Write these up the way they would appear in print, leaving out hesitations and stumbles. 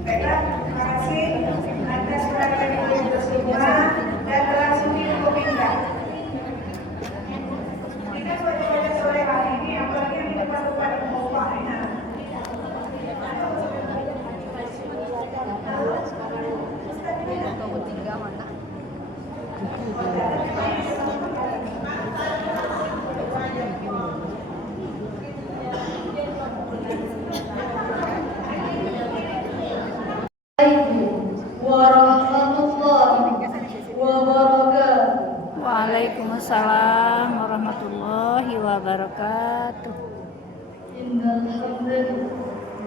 Baiklah, terima kasih atas perhatian ibu semua dan langsung dikomentar. Kita pada sore hari ini, apalagi yang di depan mau Pak. Waalaikumsalam warahmatullahi wabarakatuh. Innal hamdalillah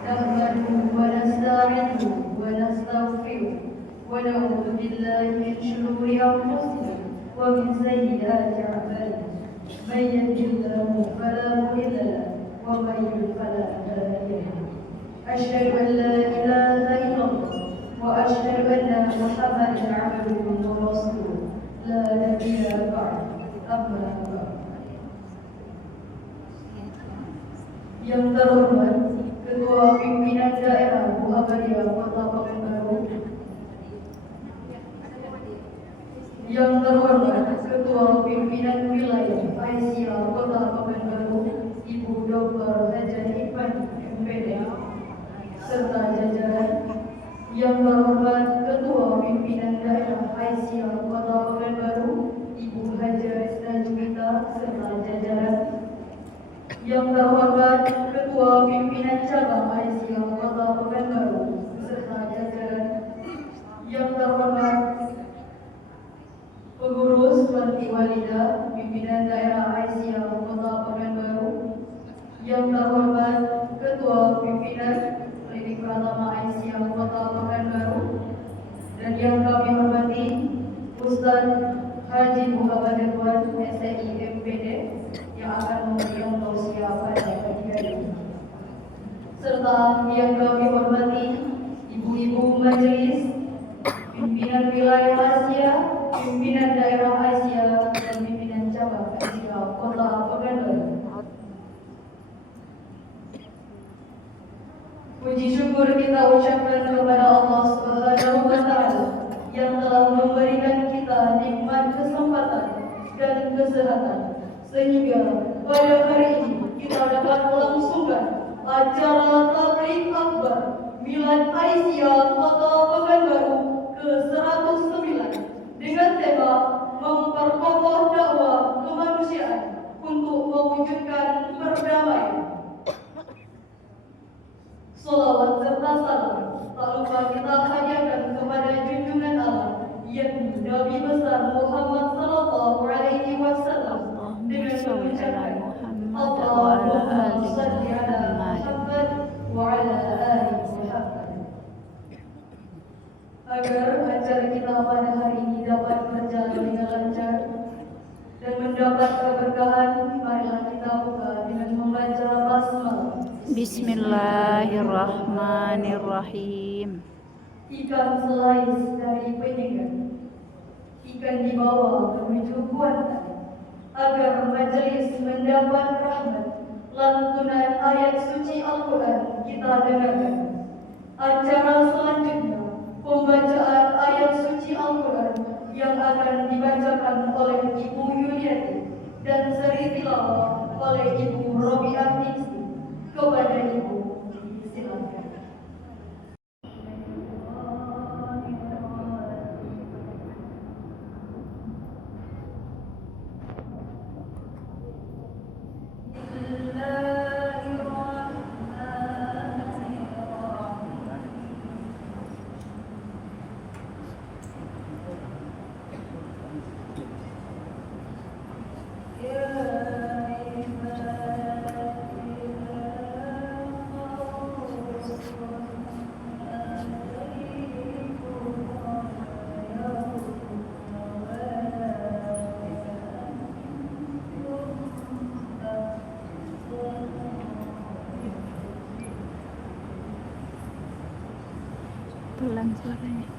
nahmaduhu wa nasta'inuhu wa nastaghfiruh wa na'udzu billahi min shururi anfusina wa min sayyiati a'malina. May yahdihillahu fala mudilla lahu wa may yudlil fala hadiya lahu. Asyhadu an la ilaha illallah wa asyhadu anna Muhammadan 'abduhu wa rasuluh. La nabiyya ba'dahu. Amma ba'd. Yang terhormat Ketua Pimpinan Daerah Muhammadiyah Kota Pekanbaru, yang terhormat Ketua Pimpinan Wilayah Aisyah Kota Pekanbaru, Ibu Dr. Hajah Ipan MPD, serta jajaran. Yang terhormat Ketua Pimpinan Daerah Aisyah Kota Pekanbaru, Ibu Hajah Juwita, serta jajaran. Yang terhormat Ketua Pimpinan Cabang Aisyah Kota Pekanbaru beserta jajaran. Yang terhormat Pengurus Wanti Walida Pimpinan Daerah Aisyah Kota Pekanbaru. Yang terhormat Ketua Pimpinan Klinik Pratama Aisyah Kota Pekanbaru. Dan yang kami hormati Ustaz Haji Muhammad Ridwan SI MPD yang akan memberikan tausiah pada pagi hari ini. Serta yang kami hormati ibu-ibu majelis, pimpinan wilayah Asia, pimpinan daerah Asia, dan pimpinan cabang Asia Kota Pekanbaru. Puji syukur kita ucapkan kepada Allah Subhanahu wa Ta'ala yang telah memberikan kita nikmat kesempatan dan kesehatan sehingga pada hari ini kita dapat melangsungkan acara tabligh akbar Milad Aisyah Kota Pekanbaru ke-109 dengan tema memperkokoh dakwah kemanusiaan untuk mewujudkan perdamaian. Salawat serta salam tak lupa kita hadiahkan kepada junjungan Allah yakni Nabi besar Muhammad sallallahu alaihi wasallam dengan mengucapkan Allahumma shalli ala Muhammad wa ala ali Muhammad. Agar acara kita pada hari ini dapat berjalan dengan lancar dan mendapat keberkahan, marilah kita buka dengan membaca basmalah. Bismillahirrahmanirrahim. Ikan selais dari penyengat, ikan dibawa menuju kuantan, agar majelis mendapat rahmat. Lantunan ayat suci Al-Quran kita dengarkan. Acara selanjutnya pembacaan ayat suci Al-Quran yang akan dibacakan oleh Ibu Yuliati dan seri tilawah oleh Ibu Robiah Ningsi. Kepada Ibu, silakan. Pelan suaranya.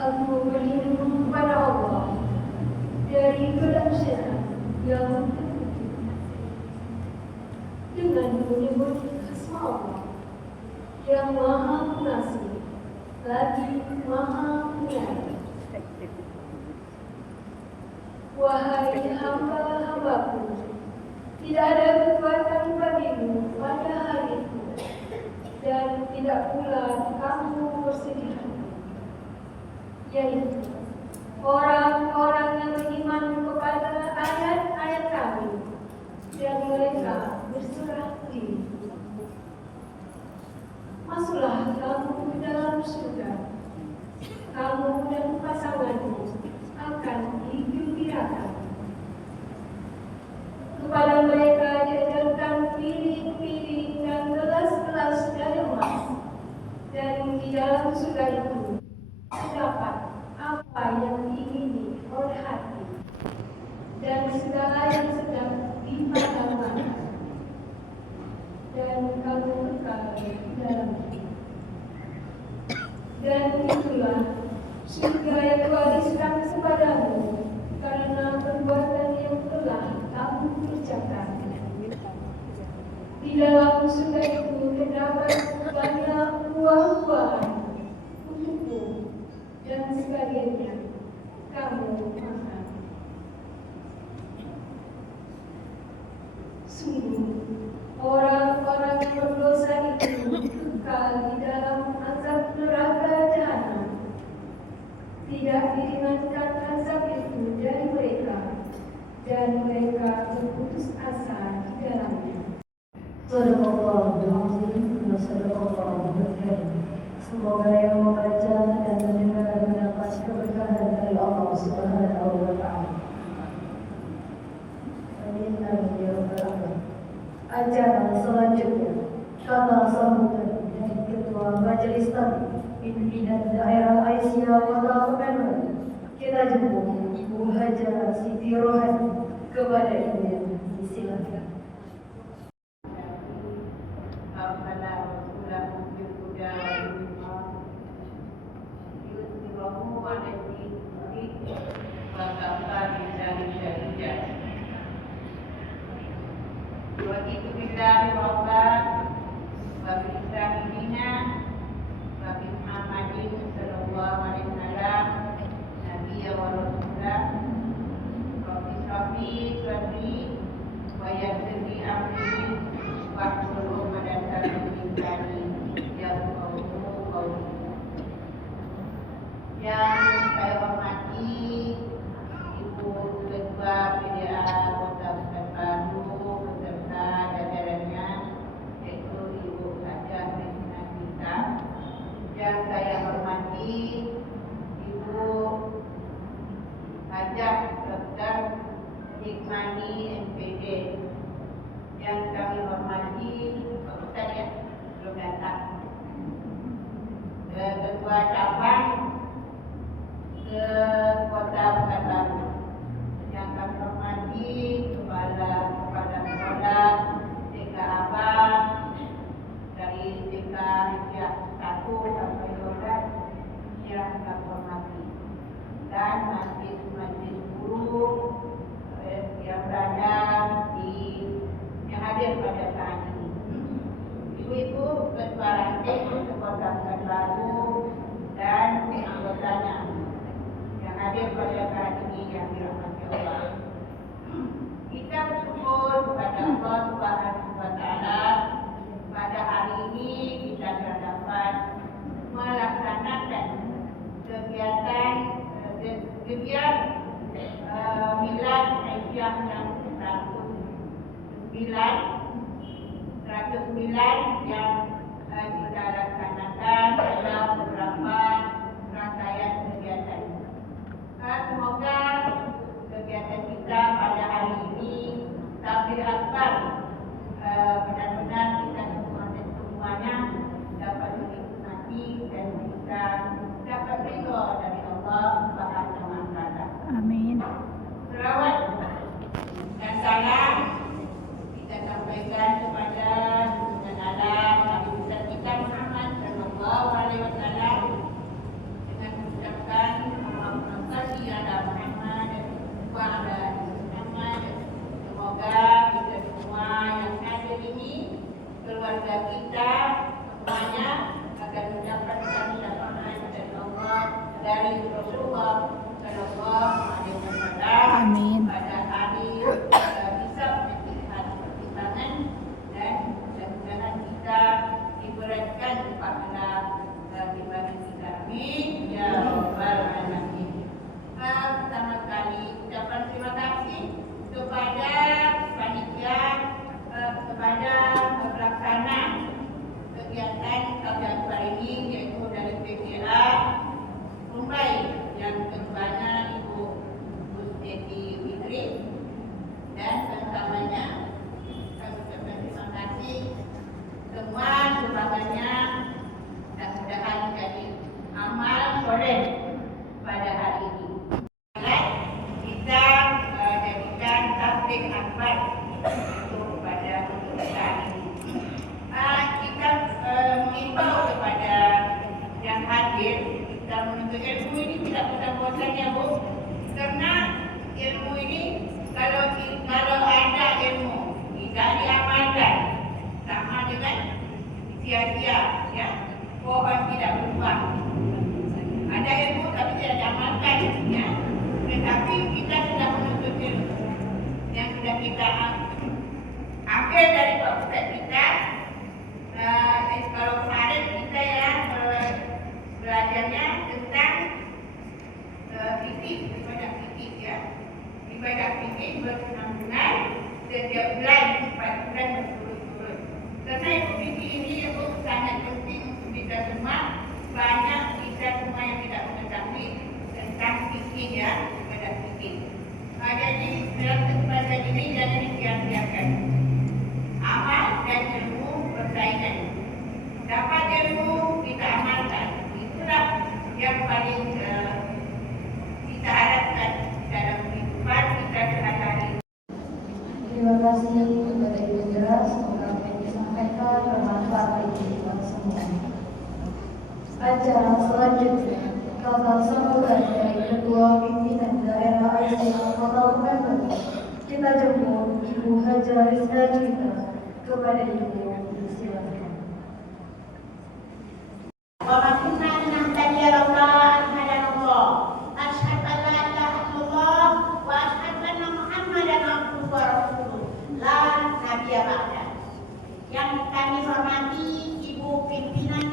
Aku berlindung kepada Allah dari godaan syaitan yang terkutuk dengan menyebut asma Allah yang Maha Pengasih lagi Maha Penyayang. Wahai hamba-hambaku, tidak ada kekuatan bagimu pada hari itu, dan tidak pula kamu bersedih hati, yaitu orang-orang yang beriman kepada ayat-ayat kami, dan mereka berserah diri. Masuklah kamu ke dalam surga, kamu dan pasanganmu akan digembirakan. Kepada mereka diajarkan piring-piring dan gelas-gelas dari emas, dan di dalam surga itu terdapat apa yang diingini oleh hati dan segala yang sedang dipandang mata, dan kamu kekal di dalamnya. Dan itulah surga yang diwariskan kepadamu karena perbuatan yang telah kamu kerjakan. Di dalam surga itu terdapat banyak buah-buahan untukmu, dan sekaliannya kamu makan. Sungguh, orang-orang yang berdosa itu kekal di dalam azab neraka jahanam. Tidak diringankan azab itu dari mereka, dan mereka berputus asa di dalamnya. Sadaqallahul azim wa sadaqallahul karim. Semoga yang membaca dan mendengar mendapat keberkahan dari Allah Subhanahu wa taala. Amin amin ya rabbal alamin. Acara selanjutnya kata sambutan dari Ketua Majelis Taklim Pimpinan Daerah Aisyah Kota Pekanbaru. Kita jemput Ibu Hajah Siti Rohani. Kepada Ibu yang disilakan. Yang saya hormati Ibu Ketua PDA Kota Pekanbaru beserta jajarannya, yaitu Ibu Hajah Kristina kita. Yang saya hormati Ibu Hajah Dr. Hikmani MPD. Yang kami hormati Pak Ustaz ya, belum datang. Ketua cabang ke Kota Pekanbaru. Yang kami hormati kepala sekolah TK Abang dari TK Hijrah 1 sampai 12 yang kami hormati, dan majlis guru yang berada yang hadir pada saat ini. Ibu-ibu ketua ranting Kota Pekanbaru dan anggotanya yang hadir pada saat ini yang dirahmati Allah. Kita bersyukur kepada Allah Subhanahu wa taala pada hari ini kita dapat melaksanakan kegiatan Milad Aisyah yang 109 yang kita laksanakan dalam beberapa rangkaian kegiatan. Semoga kegiatan kita pada hari ini takbir akbar benar-benar kita semuanya dapat menikmati dan kita dapat ridho dari Allah Subhanahu wa taala. Amin. Selawat dan salam kita sampaikan kepada junjungan alam bukan ya Bu? Karena ilmu ini kalau ada ilmu tidak diamalkan sama dengan sia-sia, ya, pohon tidak berbuah. Ada ilmu tapi tidak diamalkan, ya. Tetapi kita sudah menuntut ilmu yang sudah kita ambil dari Pak Ustaz kita. Kalau kemarin kita ya belajarnya tentang fikih, ibadah fikih, ya. Ibadah fikih bersenang-senang setiap bulan 4 bulan berturut-turut. Karena ilmu fikih ini sangat penting untuk kita semua. Banyak kita semua yang tidak mengetahui tentang fikih, ya, ibadah fikih. Jadi dalam kesempatan ini jangan disiap-siapkan. Amal dan ilmu bersaingan. Dapat ilmu kita amalkan. Itulah yang paling kita harapkan dalam kehidupan kita sehari-hari. Terima kasih kepada Ibu Indra, semoga apa yang disampaikan bermanfaat bagi kita semua. Acara selanjutnya, kata sambutan dari Ketua Pimpinan Daerah Aisyah Kota Pekanbaru. Kita jemput Ibu Haja Rizka Juwita. Kepada Ibu, silakan. Yang kami hormati Ibu Pimpinan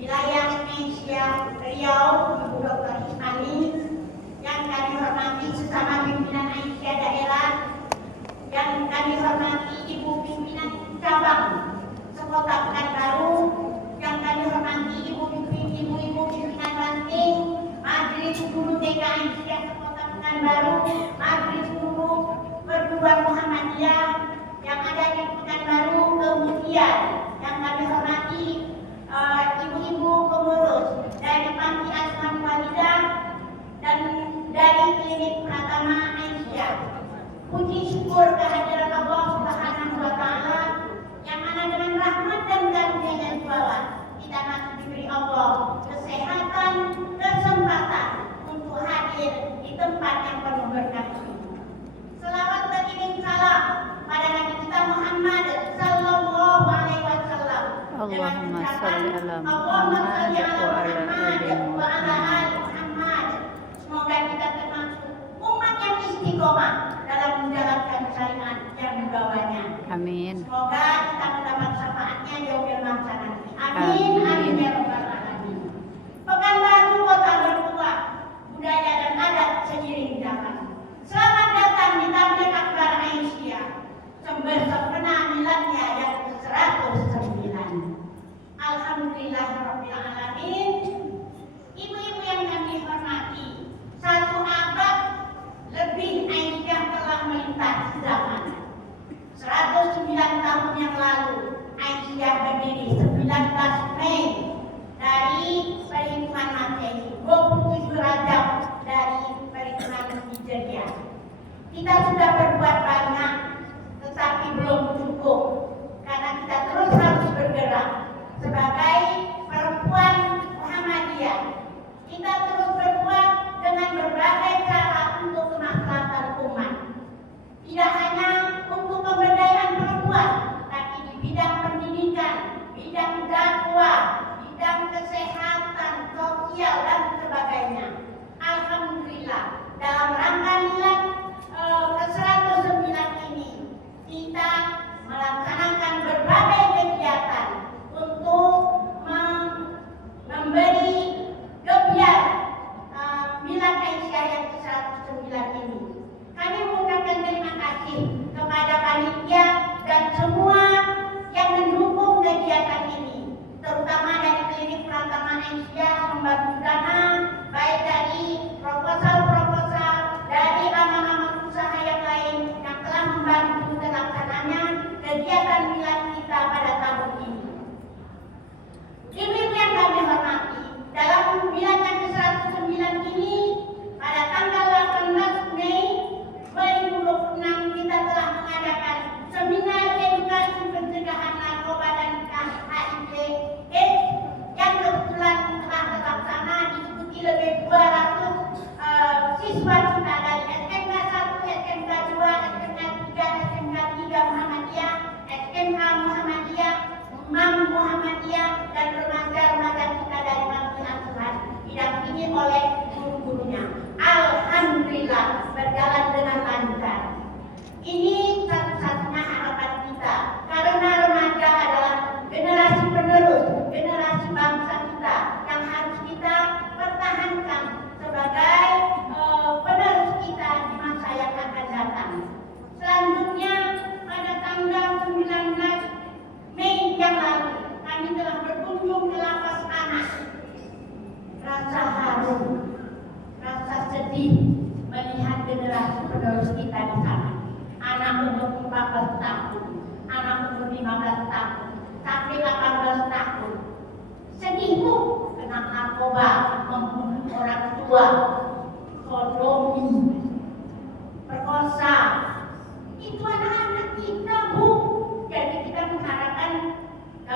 Wilayah Aisyah Riau, Ibu Dr. Ismail. Yang kami hormati sesama pimpinan Aisyah daerah. Yang kami hormati Ibu Pimpinan Cabang Sekota Pekanbaru. Yang kami hormati ibu-ibu pimpinan ranting, Majelis Guru TK Aisyah Sekota Pekanbaru, Majelis Guru Perguruan Muhammadiyah yang ada di Pekanbaru. Kemudian yang kami hormati ibu-ibu pengurus dari Panti Asuhan Walidah dan dari Klinik Pratama Aisyah. Puji syukur kehadiran Allah Subhanahu wa Ta'ala yang mana dengan rahmat dan karunia-Nya jualan kita masih diberi Allah kesehatan, kesempatan untuk hadir di tempat yang penuh berkah ini. Selawat beriring salam pada Nabi kita Muhammad sallallahu alaihi wasallam. Allahumma sholli ala Allahumma Muhammad sholli ala wa ala Muhammad ali wa ala Muhammad. ali Muhammad. Semoga kita termasuk umat yang istiqomah dalam menjalankan syariat yang dibawanya. Amin. Semoga kita mendapat syafaatnya yaumil mahsyar nanti. Amin. Amin ya rabbal alamin. Pekanbaru kota bertuah budaya dan adat seiring zaman. Selamat datang di Tabligh Akbar Aisyah. Sempena miladnya yang ke-109. Alhamdulillahirabbil alamin. Ibu-ibu yang kami hormati, 1 abad lebih Aisyah telah melintasi zaman. 109 tahun yang lalu Aisyah berdiri 19 Mei dari perhitungan Masehi, 27 Rajab dari perhitungan Hijriah. Kita sudah berbuat banyak, tetapi belum cukup karena kita terus harus bergerak sebagai perempuan Muhammadiyah. Kita terus berbuat dengan berbagai cara untuk kemaslahatan umat. Tidak hanya untuk pemberdayaan perempuan, tapi di bidang pendidikan, bidang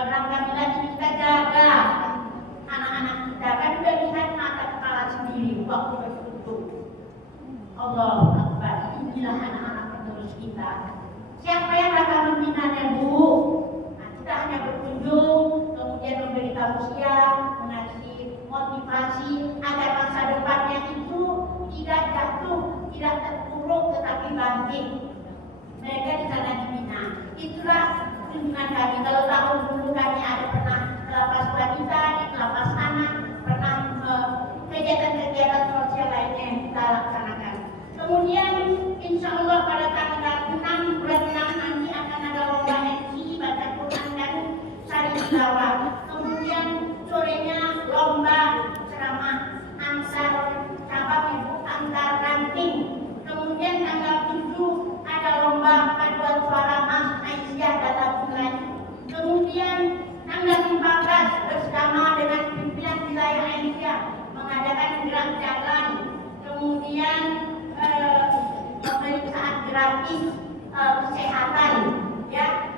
dalam rangka bila kita jaga anak-anak kita kan udah lihat mata kepala sendiri waktu berfoto. Allahu Akbar, inilah anak-anak penerus kita. Siapa yang akan membinanya, Bu? Nah, kita hanya berkunjung, kemudian memberi tausiah, mengasih motivasi agar masa depannya itu tidak jatuh, tidak terpuruk, tetapi bangkit. Mereka di sana dibina. Itulah kunjungan kami. Kalau tahun dulu kami ada pernah ke lapas wanita, di lapas anak, pernah kegiatan-kegiatan sosial lainnya yang kita laksanakan. Kemudian insya Allah pada tanggal 6 bulan 6 nanti akan ada lomba MC baca Quran dan sari tilawah. Kemudian sorenya lomba ceramah antar cabang ibu antar ranting. Kemudian tanggal 7 ada lomba paduan suara Mas Aisyah dan lagu Melayu. Kemudian tanggal 14 bersama dengan pimpinan wilayah Aisyah mengadakan gerak jalan. Kemudian pemeriksaan gratis kesehatan, ya,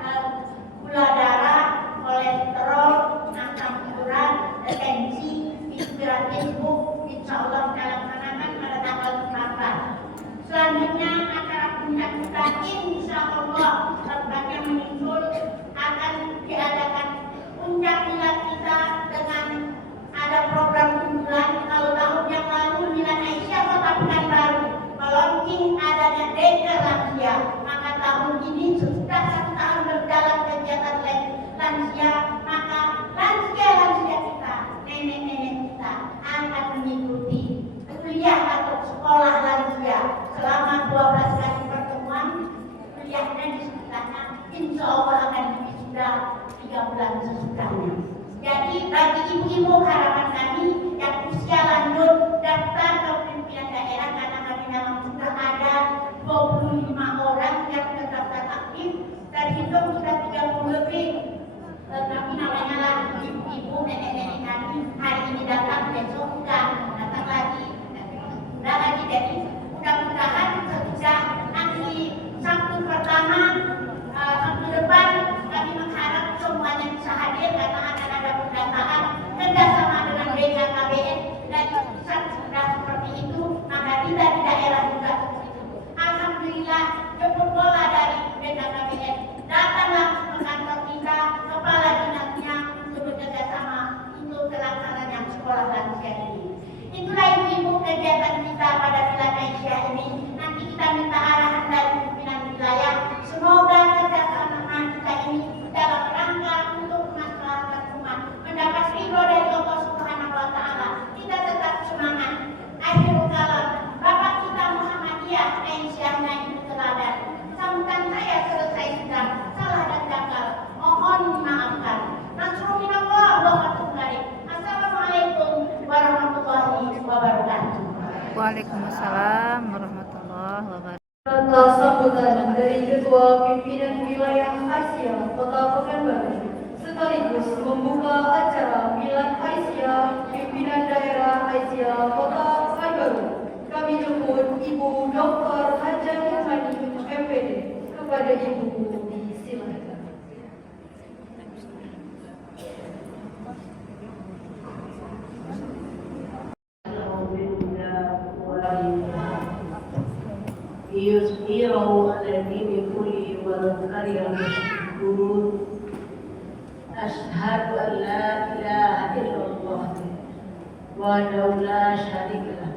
gula darah, kolesterol, asam urat, tensi, itu gratis, Bu. Insya Allah kita laksanakan pada tanggal 14. Selanjutnya acara puncak kita insya Allah sebagai menyusul akan diadakan puncak milad kita dengan ada program unggulan. Kalau tahun yang lalu milad Aisyah Kota Pekanbaru launching adanya Deka Lansia, maka tahun ini sudah 1 tahun berjalan kegiatan lansia, maka lansia kita, nenek-nenek kita akan mengikuti kuliah atau sekolah lansia selama 12 kali pertemuan. Kuliahnya di sebelahnya insya Allah akan wisuda 3 bulan sesudahnya. Jadi bagi ibu-ibu harapan kami yang usia lanjut daftar ke pimpinan daerah, karena kami memang sudah ada 25 orang yang terdaftar aktif, terhitung sudah 30 lebih. Tapi namanya lah ibu-ibu, nenek-nenek kami hari ini datang, besok enggak datang lagi, udah lagi. Jadi mudah-mudahan sesudah nanti Sabtu pertama, Sabtu depan kami mengharap semuanya bisa hadir karena akan ada pendataan kerjasama dengan BKKBN dan pusat sudah seperti itu, maka tidak di daerah juga seperti itu. Alhamdulillah jemput bola dari BKKBN datang langsung ke kantor kita, kepala dinasnya untuk bekerjasama untuk pelaksanaan sekolah lansia ini. Itulah ibu-ibu kegiatan kita pada wilayah Aisyah ini. Nanti kita minta arahan dari pimpinan wilayah. Semoga kerjasama kita ini dalam rangka untuk kemaslahatan umat, mendapat ridho dari Allah Subhanahu wa Ta'ala. Kita tetap semangat. Akhirul kalam, Bapak kita Muhammadiyah Aisyahnya itu teladan. Sambutan saya selesai sudah, salah dan janggal, mohon dimaafkan. Nasrullah wa rahmatullahi. Assalamualaikum warahmatullahi wabarakatuh. Waalaikumsalam warahmatullahi wabarakatuh. Atas sambutan dari Ketua Pimpinan Wilayah Asia Kota Pekanbaru sekaligus membuka acara Milad Aisyah Pimpinan Daerah Asia Kota Pekanbaru, kami jemput Ibu Dr. Haja Yamani MPD. Kepada Ibu disilakan. ليظهره على الدين كله ولو كره المشركون أشهد أن لا إله إلا الله وحده لا شريك له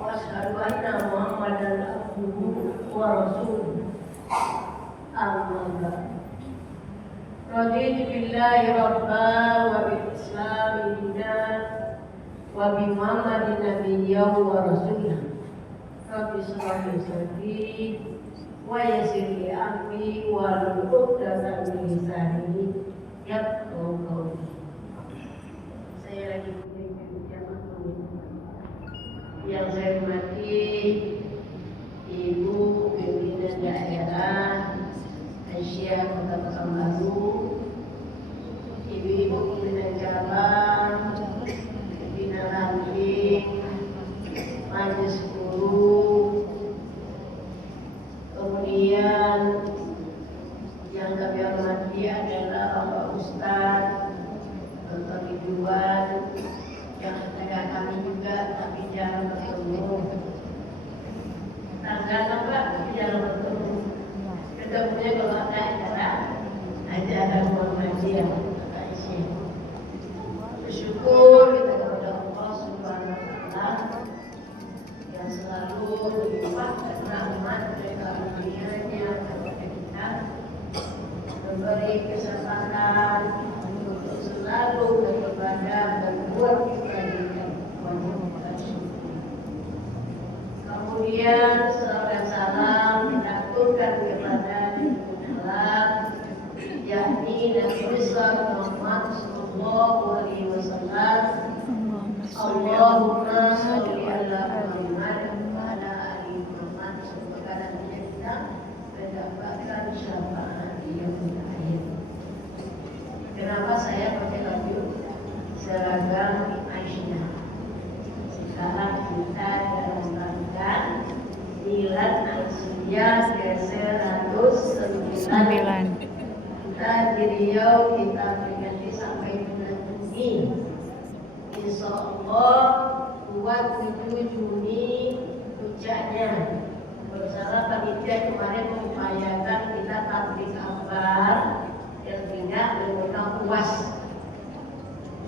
وأشهد أن محمدا عبده ورسوله أما بعد رضيت بالله ربا وبالإسلام دينا وبمحمد نبيا ورسولا Rabbi sholli sadri wa yassir li amri wahlul 'uqdatam min lisani yafqahu qawli. Saya lagi memimpin jamaah yang saya hormati Ibu Pimpinan Daerah Aisyah Kota Pekanbaru, Ibu-ibu pimpinan cabang, pimpinan ranting, majelis guru, kemudian yang kami hormati adalah Bapak Ustaz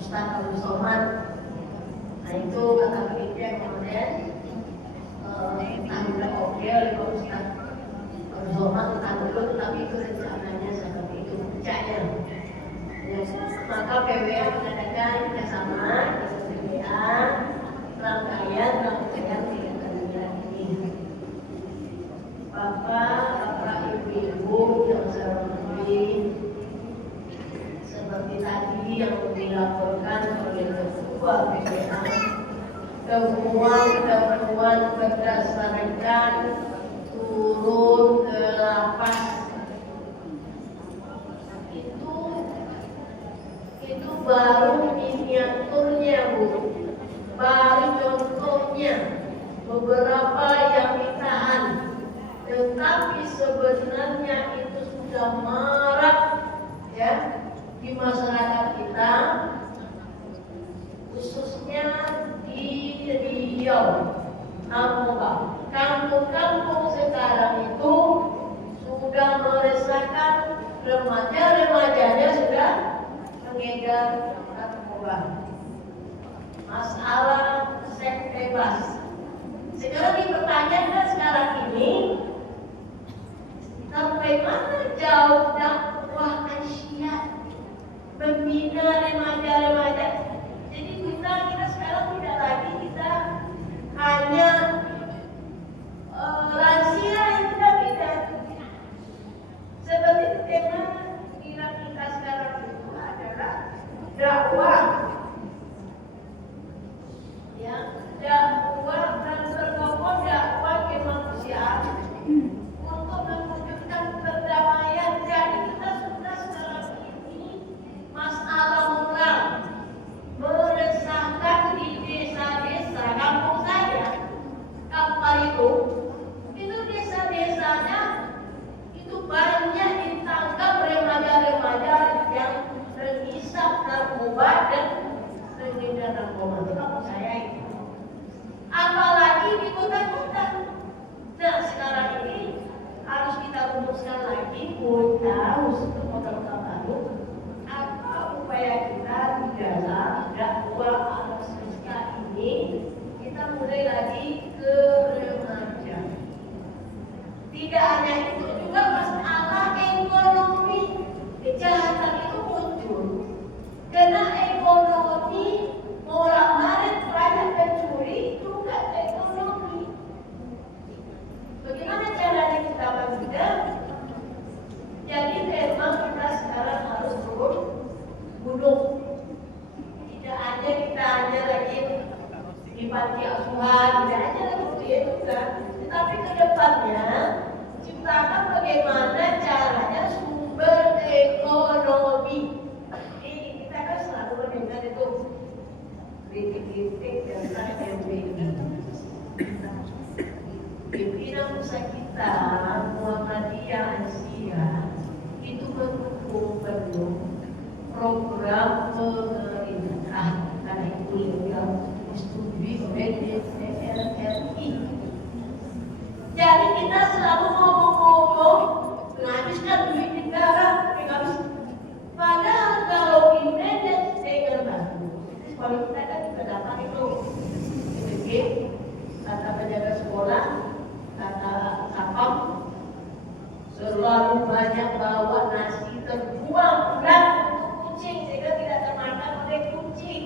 Ustaz Abdul Somad. Nah itu kata begitu yang kemudian tanggung jawab oleh Pak Ustaz Abdul Somad tentang dulu, tetapi itu rencananya seperti itu percaya. Ya, maka PWA mengadakan kerjasama dengan PWA rangkaian kegiatan ini. Bapak, Ibu yang saya hormati, seperti tadi yang dilaporkan oleh Ketua PWA, temuan berdasarkan turun ke lapas itu baru miniaturnya, Bu, baru contohnya beberapa yang bitaan, tetapi sebenarnya itu sudah marak ya di masyarakat kita, khususnya di Riau, narkoba. Kampung-kampung sekarang itu sudah meresahkan, remaja-remajanya sudah mengedar narkoba. Masalah seks bebas. Sekarang dipertanyakan sekarang ini, sampai mana jauh dakwah Aisyah membina remaja-remaja. Jadi kita sekarang tidak lagi kita hanya lansia yang kita bina. Seperti tema kita sekarang itu adalah dakwah. Ya, dakwah dan berkokoh dakwah kemanusiaan untuk mewujudkan perdamaian. Jadi kita sudah sekarang ini masalah moral meresahkan di desa-desa kampung saya. Kampung itu desa-desanya itu banyak ditangkap remaja-remaja yang menghisap narkoba dan mengedar narkoba. Itu kampung saya itu. Apalagi di kota-kota. Nah sekarang ini harus kita rumuskan lagi, harus untuk kota-kota baru, apa upaya kita di dalam dakwah alam semesta ini. Kita mulai lagi ke remaja. Tidak hanya itu, juga masalah ekonomi. Kejahatan itu muncul karena ekonomi. Orang maret banyak pencuri juga ekonomi. Bagaimana caranya kita mencegah? Jadi memang kita sekarang harus turun gunung. Tidak hanya kita hanya lagi di panti asuhan, tidak hanya lagi itu kan. Tetapi ke depannya ciptakan bagaimana caranya sumber ekonomi. Ini kita kan selalu mendengar itu kritik-kritik tentang MBI. Pimpinan pusat kita Muhammadiyah Asia itu mendukung penuh program pemerintah, karena itu beliau disetujui oleh DPR RI. Jadi kita selalu ngomong-ngomong menghabiskan duit negara, padahal kalau dimanage dengan bagus. Kalau kita kan juga dapat itu kata penjaga sekolah, kata satpam, selalu banyak bawa nasi terbuang dan untuk kucing sehingga tidak termakan oleh kucing.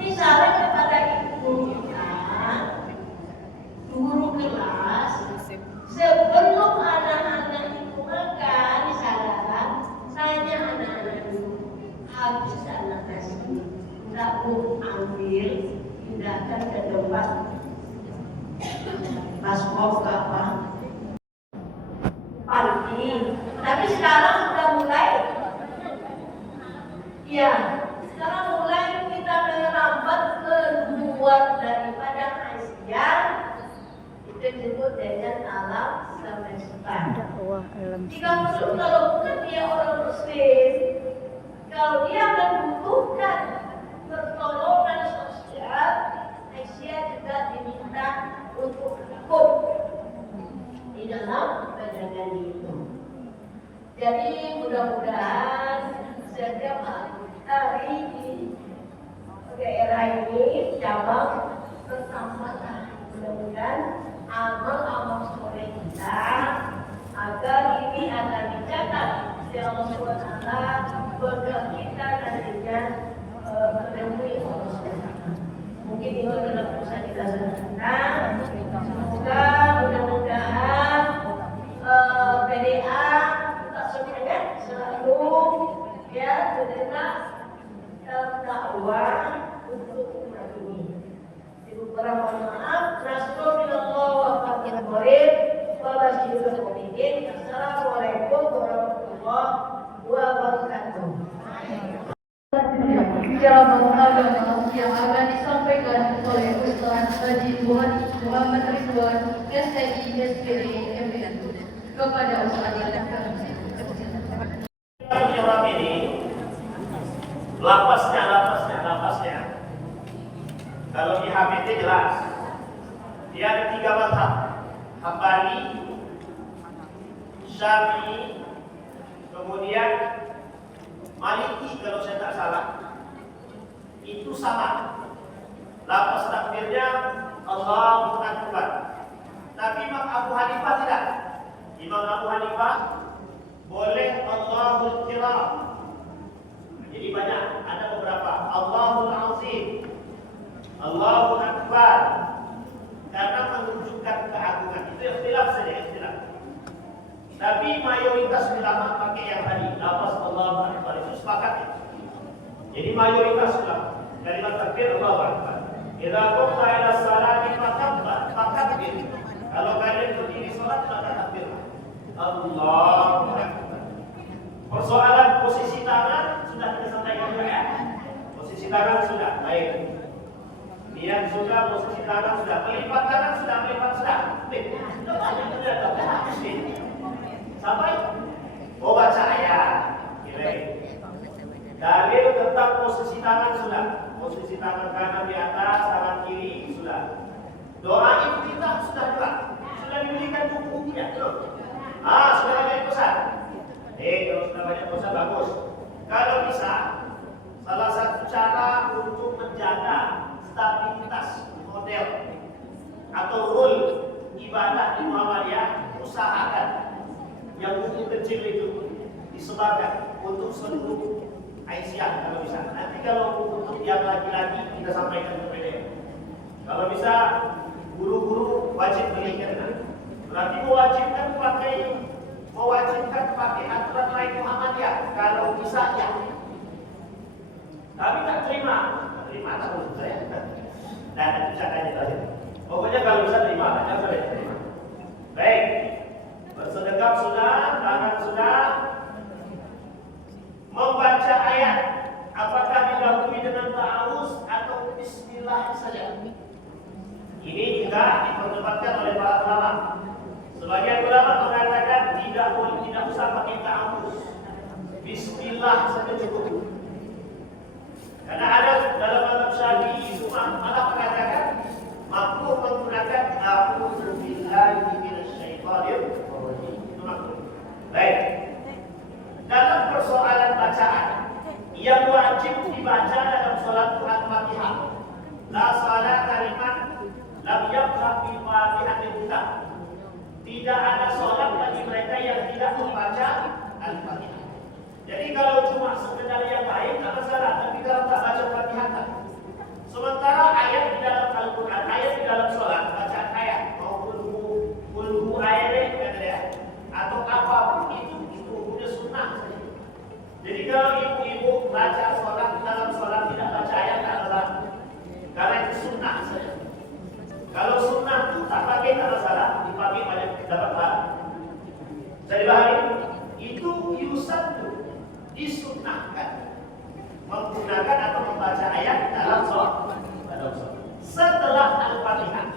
Ini saran kepada ibu kita, guru kelas, sebelum anak-anak itu makan, disarankan tanya anak-anak dulu, habis anak nasi, tidak mau ambil, pindahkan ke tempat paspor ke apa panti. Tapi sekarang sudah mulai, ya, sekarang mulai kita merambat keluar daripada Asia. Itu disebut dengan alam semesta. Dakwah alam Jika perlu, kalau bukan dia orang muslim, kalau dia membutuhkan pertolongan sosial, Asia juga diminta untuk ikut di dalam penjagaan itu. Jadi mudah-mudahan jamaah. Hari di daerah ini cabang kesampatan. Mudah-mudahan amal-amal soleh kita agar ini akan dicatat di Allah SWT berkat kita nantinya menemui Allah SWT. Mungkin itu adalah bisa kita lakukan. Semoga mudah-mudahan PDA tak semangat selalu ya bergerak dalam dakwah untuk umat ini. Ibu para mohon maaf. Nasrulillah wa fatir murid wa basyirul mu'minin. Assalamualaikum warahmatullahi wabarakatuh. Ceramah agama yang akan disampaikan oleh Ustaz Haji Muhammad Ridwan STI SPD MPN. Kepada Ustaz Jawab ini lapasnya. Kalau di HBT jelas dia ada 3 mazhab, Hambali, Syafi'i, kemudian Maliki kalau saya tak salah. Itu sama. Lapas takbirnya Allahu Akbar. Tapi Imam Abu Hanifah tidak. Imam Abu Hanifah boleh Allahul Kiram. Jadi banyak, ada beberapa. Allahul Azim, Allahu Akbar. Karena menunjukkan keagungan. Itu ikhtilaf saja, ikhtilaf. Tapi mayoritas ulama pakai yang tadi, lafaz Allahu Akbar, itu sepakat ya. Jadi mayoritas ulama kalimat takbir Allahu Akbar. Idza qumta ila sholati fakabbir. Kalau kalian berdiri salat maka takbir. Allahu Akbar. Persoalan posisi tangan sudah kita sampaikan juga ya. Posisi tangan sudah baik. Niat sudah, posisi tangan sudah, melipat tangan sudah, melipat sudah. Sudah banyak sudah tahu habis nih. Sampai baca ayat. Dalil tentang posisi tangan sudah. Posisi tangan kanan di atas, tangan kiri sudah. Doa iftitah sudah juga. Sudah diberikan bukunya belum? Sudah banyak pesan. Kalau sudah banyak pesan bagus. Kalau bisa, salah satu cara untuk menjaga stabilitas model atau rule ibadah di Muhammadiyah, usahakan yang buku kecil itu disebarkan untuk seluruh Aisyah kalau bisa. Nanti kalau untuk yang laki-laki kita sampaikan ke PDF. Kalau bisa guru-guru wajib berikan. Berarti mewajibkan pakai aturan lain Muhammadiyah. Kalau bisa ya. Tapi tak terima tak menurut saya. Dan bisa aja tadi. Pokoknya kalau bisa terima, aja boleh terima. Baik. Bersedekap sudah, tangan sudah. Membaca ayat, apakah didahului dengan ta'awuz atau bismillah saja? Ini juga diperdebatkan oleh para ulama. Sebagian ulama mengatakan tidak usah pakai ta'awuz, bismillah saja cukup. Karena ada dalam mazhab Syafi'i itu malah mengatakan makruh menggunakan a'udzu billahi minasyaitonir rajim. Itu makruh. Baik. Dalam persoalan bacaan yang wajib dibaca dalam sholat Al-Fatihah, la salata liman lam yaqra bil Fatihatil Kitab. Tidak ada sholat bagi mereka yang tidak membaca Al-Fatihah. Jadi kalau cuma sekedar yang baik tak masalah, tapi kalau tak baca Fatihah tak. Sementara ayat di dalam Al-Quran, ayat di dalam sholat, bacaan ayat maupun kulhu ayat atau apapun itu hukumnya sunnah. Jadi kalau ibu-ibu baca sholat dalam sholat tidak baca ayat tak masalah, karena itu sunnah saja. Kalau sunnah itu tak pakai tak masalah, dipakai banyak dapat pahala. Saya dipahami? Itu yusatu, disunnahkan menggunakan atau membaca ayat dalam sholat. Setelah Al-Fatihah,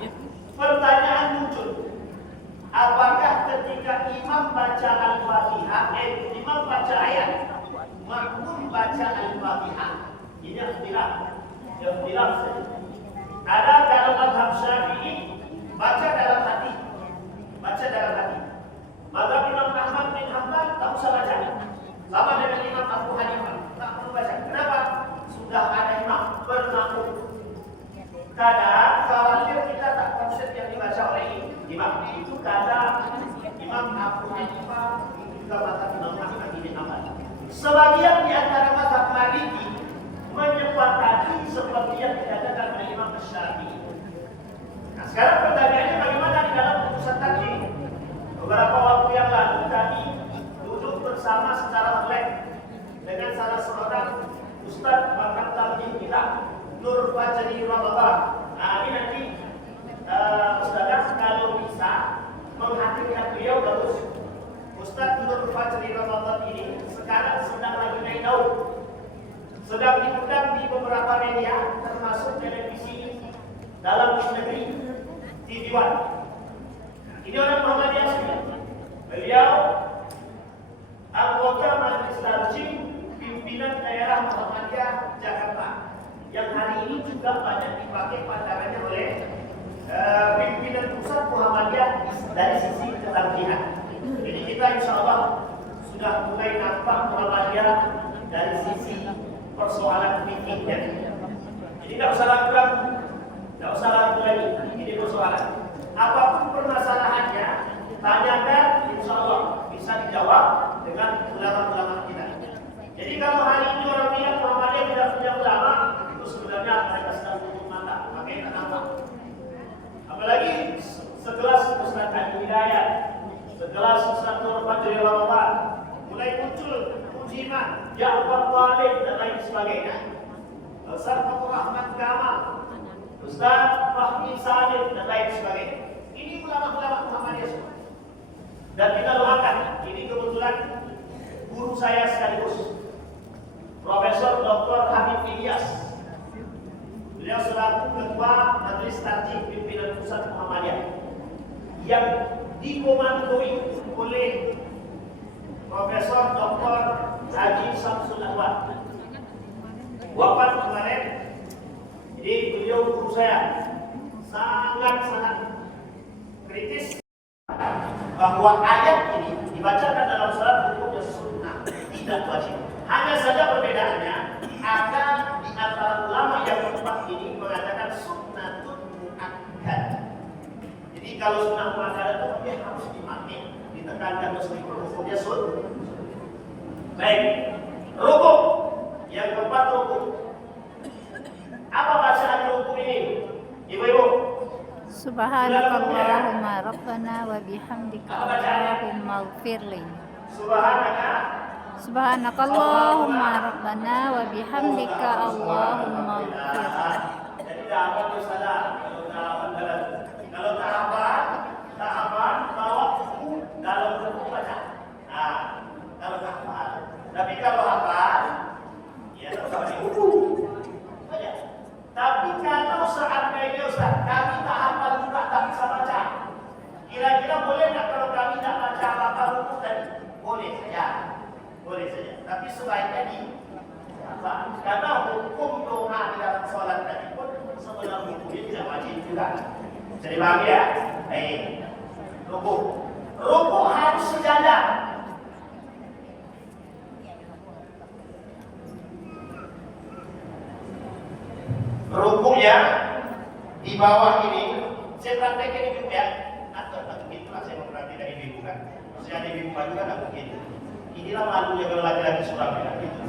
pertanyaan muncul. Apakah ketika imam baca Al-Fatihah, imam baca ayat, makmum baca Al-Fatihah? Ini ikhtilaf saja. Ada dalam mazhab Syafi'i baca dalam hati. Mazhab Imam Ahmad bin Hanbal tak usah baca. Sama dengan Imam Abu Hanifah, tak Sekarang pertanyaannya bagaimana di dalam putusan tadi? Beberapa waktu yang lalu tadi duduk bersama secara online dengan salah seorang Ustadz bahkan tabligh kita, Nur Fajri Ramadan. Nah ini nanti Ustadz kalau bisa menghadirkan beliau bagus. Ustadz Nur Fajri Ramadan ini sekarang sedang lagi naik daun, sedang diundang di beberapa media termasuk televisi dalam negeri, TV One. Ini orang Muhammadiyah sendiri. Beliau anggota Majelis Tarjih Pimpinan Daerah Muhammadiyah Jakarta, yang hari ini juga banyak dipakai pandangannya oleh pimpinan pusat Muhammadiyah dari sisi ketarjihan. Jadi kita insya Allah sudah mulai nampak Muhammadiyah dari sisi persoalan fikihnya. Jadi tidak usah ragu-ragu, tidak usah ragu lagi. Ini persoalan. Apapun permasalahannya, tanyakan, insya Allah bisa dijawab dengan ulama-ulama kita. Jadi kalau hari ini orang bilang Muhammadiyah tidak punya ulama, itu sebenarnya mereka sedang tutup mata, makanya tak nampak. Apalagi sekelas Ustaz Adi Hidayat, sekelas Ustaz Nur Fajri Ramadan, mulai muncul Ujiman, Ja'far Walid dan lain sebagainya. Ustaz Fatur Rahman Kamal, Ustaz Fahmi Salim dan lain sebagainya. Ini ulama-ulama Muhammadiyah semua. Dan kita doakan, ini kebetulan guru saya sekaligus, Profesor Dr. Habib Ilyas. Beliau selaku Ketua Majelis Tarjih Pimpinan Pusat Muhammadiyah yang dikomandoi oleh Profesor Dr. Haji Samsul Anwar. Wafat kemarin. Jadi beliau guru saya sangat-sangat kritis bahwa ayat ini dibacakan dalam salat hukumnya sunnah, tidak wajib. Hanya saja perbedaannya ada di antara ulama yang berempat ini mengatakan sunnatun muakkad. Jadi kalau sunnah muakkad itu dia harus dipakai, ditekankan meskipun hukumnya sunnah. Baik, rukuk yang keempat rukuk. Apa bacaan rukuk ini, ibu-ibu? Subhanakallahumma rabbana wa bihamdika Allahumma ighfirli. Subhanakallahumma rabbana wa bihamdika Allahumma ighfirli. Jadi dapat salah kalau tak hafal bawa buku dalam buku baca. Nah, kalau tak hafal. Tapi kalau hafal ya tak usah baca buku. Baca. Tapi kalau seandainya Ustaz, kami tak hafal juga tak bisa baca. Kira-kira boleh tak kalau kami tak baca apa buku tadi? Boleh saja. Boleh saja. Tapi sebaiknya di karena hukum doa di dalam sholat tadi pun sebenarnya hukumnya tidak wajib juga. Jadi paham ya? Baik. Rukuk. Rukuk harus sejadah. Rukuknya di bawah ini, saya praktekkan ini ya. Atau begitulah saya memperhatikan ibu kan. Maksudnya ada ibu juga tak begitu. Inilah malunya kalau laki-laki Surabaya gitu.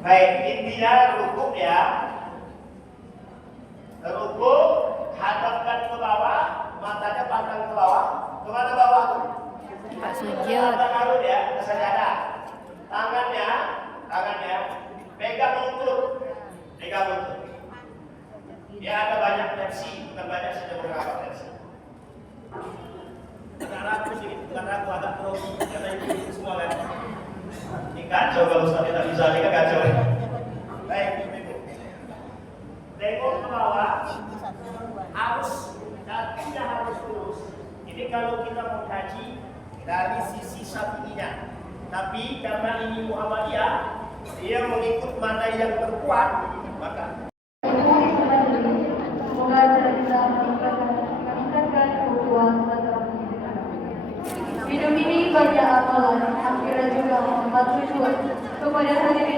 Baik, intinya rukuk ya. Rukuk, hadapkan ke bawah, matanya pandang ke bawah. Kemana bawah tuh? Pak sujud. Tangan ya, ke sajadah. Tangannya, pegang lutut. Pegang lutut. Ya ada banyak versi, bukan banyak saja beberapa versi. Bukan ragu agak grogi, karena itu semua kan. Ini kacau kalau Ustaz tidak bisa, ini kan kacau. Baik, tengok ke bawah, harus kakinya harus lurus. Ini kalau kita mau kaji dari sisi Syafi'inya. Tapi karena ini Muhammadiyah, dia mengikut mana yang terkuat, maka semoga kita meningkatkan kekuatan dalam hidup. Hidup ini banyak amalan, akhirnya juga membuat tujuan kepada hadirin